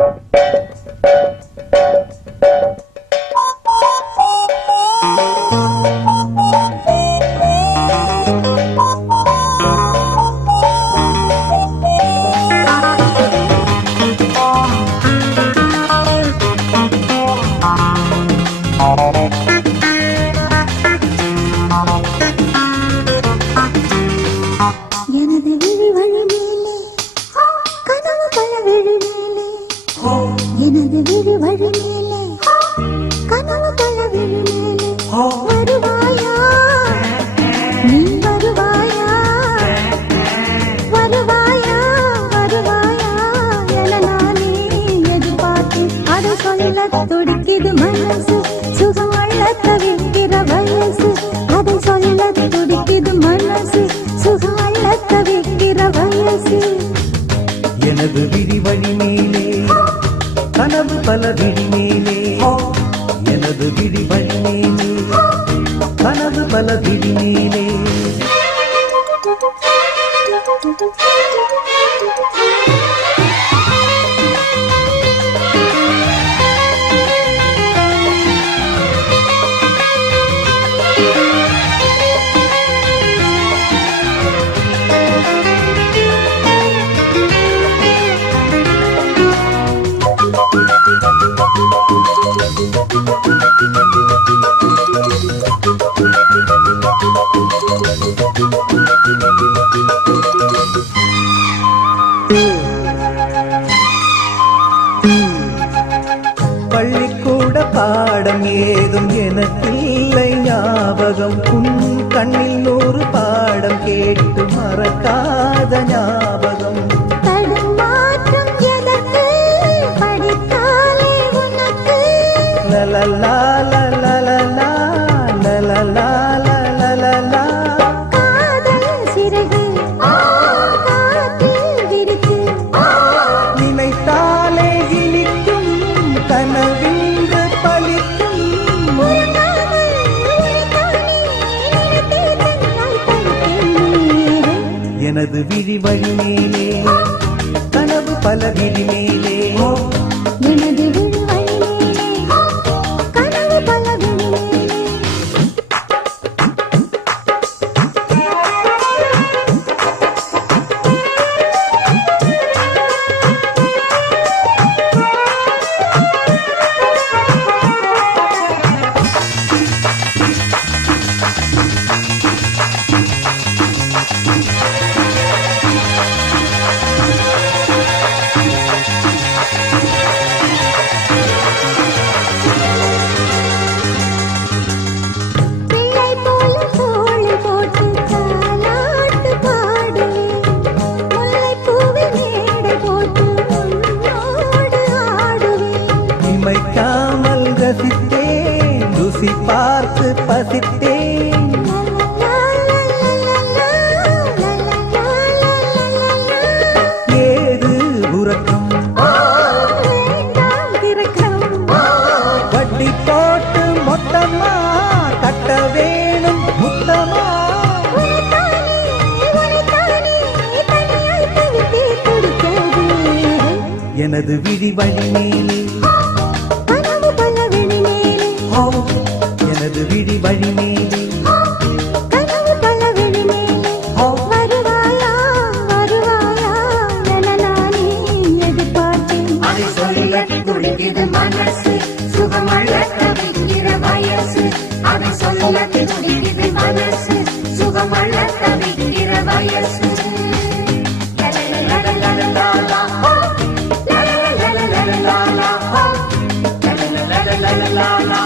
எனது விழி வழி மேலே கனவு பல விழி மேலே, எனது விழி வழி மேலே கனவு பல விழி மேலே, வருவாயா நீ வருவாயா, வருவாயா வருவாயா என நானே எதிர்பார்த்தேன். அதை சொல்ல துடிக்குது மனசு, சுகம் அள்ள தவிக்கிற வயசு. அதை சொல்ல துடிக்குது மனசு, சுகம் அள்ள தவிக்கிற வயசு. எனது விழி வழி மேலே கனவு பல விழி மேலே, எனது விழி வழி மேலே கனவு பல விழி மேலே. பள்ளிக்கூட பாடம் ஏதும் எனக்கில்லை ஞாபகம், உன் கண்ணில் 100 பாடம் கேட்டு மறக்காத ஞாபகம். தடுமாற்றம் எதற்கு படித்தாலே உனக்கு, லலலா லலலா லலலா லலலா. காதல் சிறகு காற்றில் விரித்து, நினைத்தாலே இனிக்கும் கனவின்று பலிக்கும். உறங்காமல் உரைத்தானே நினைத்தே தன்னாய் படித்தேன். எனது விழி வழி மேலே கனவு பல விழி மேலே, எனது விழி வழி மேலே கனவு பல விழி மேலே. பிள்ளை போல தோள் போட்டு தாலாட்டு பாடுவேன், முல்லைப்பூவில் மேடை போட்டு உன்னோடு ஆடுவேன். இமைக்காமல் ரசித்தேன், ருசி பார்த்து பசித்தேன். ஏது உறக்கம் வேண்டாம் திறக்கம், வட்டி போட்டு மொத்தமா கட்ட வேணும் முத்தமா. உரைத்தானே தனியாய் தவித்தே துடிக்கிறது. எனது விழி வழி மேலே கனவு பல விழி மேலே, எனது விழி வழி மேலே. கனவு பல விழி மேலே, வருவாயா வருவாயா என நானே எதிர்பார்த்தேன். அதை சொல்ல துடிக்குது மனசு, சுகமள்ள தவிக்கிற வயசு. அதை சொல்ல துடிக்குது மனசு, சுகமள்ள தவிக்கிற வயசு. லலலலலலலலா, லலலலலலலா, லலலலலலலா.